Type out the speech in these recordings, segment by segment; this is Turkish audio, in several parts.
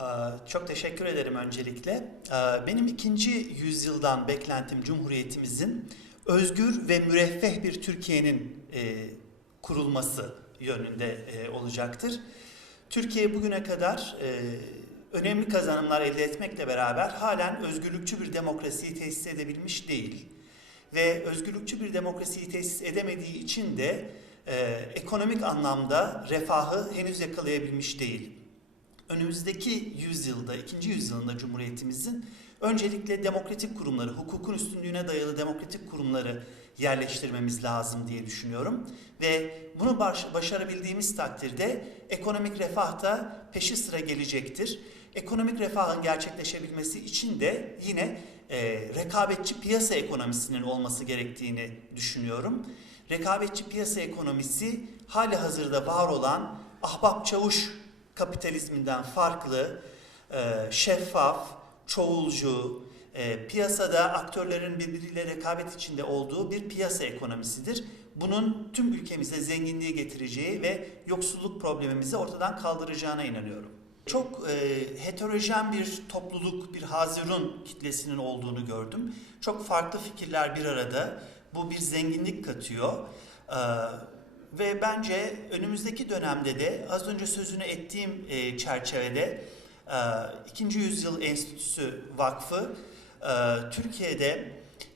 Ee, Çok teşekkür ederim öncelikle. Ee, Benim ikinci yüzyıldan beklentim Cumhuriyetimizin özgür ve müreffeh bir Türkiye'nin e, kurulması yönünde e, olacaktır. Türkiye bugüne kadar e, önemli kazanımlar elde etmekle beraber halen özgürlükçü bir demokrasiyi tesis edebilmiş değil. Ve özgürlükçü bir demokrasiyi tesis edemediği için de e, ekonomik anlamda refahı henüz yakalayabilmiş değil önümüzdeki yüzyılda, ikinci yüzyılında Cumhuriyetimizin öncelikle demokratik kurumları, hukukun üstünlüğüne dayalı demokratik kurumları yerleştirmemiz lazım diye düşünüyorum. Ve bunu baş- başarabildiğimiz takdirde ekonomik refah da peşi sıra gelecektir. Ekonomik refahın gerçekleşebilmesi için de yine e, rekabetçi piyasa ekonomisinin olması gerektiğini düşünüyorum. Rekabetçi piyasa ekonomisi hali hazırda var olan ahbap çavuş kapitalizminden farklı, e, şeffaf, çoğulcu, e, piyasada aktörlerin birbiriyle rekabet içinde olduğu bir piyasa ekonomisidir. Bunun tüm ülkemize zenginliği getireceği ve yoksulluk problemimizi ortadan kaldıracağına inanıyorum. Çok e, heterojen bir topluluk, bir hazirun kitlesinin olduğunu gördüm. Çok farklı fikirler bir arada. Bu bir zenginlik katıyor. Ee, ve bence önümüzdeki dönemde de az önce sözünü ettiğim e, çerçevede e, İkinci Yüzyıl Enstitüsü Vakfı e, Türkiye'de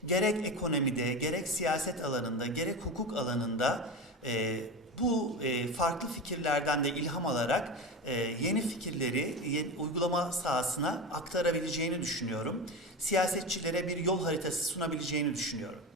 gerek ekonomide, gerek siyaset alanında, gerek hukuk alanında e, bu e, farklı fikirlerden de ilham alarak e, yeni fikirleri yeni, uygulama sahasına aktarabileceğini düşünüyorum. Siyasetçilere bir yol haritası sunabileceğini düşünüyorum.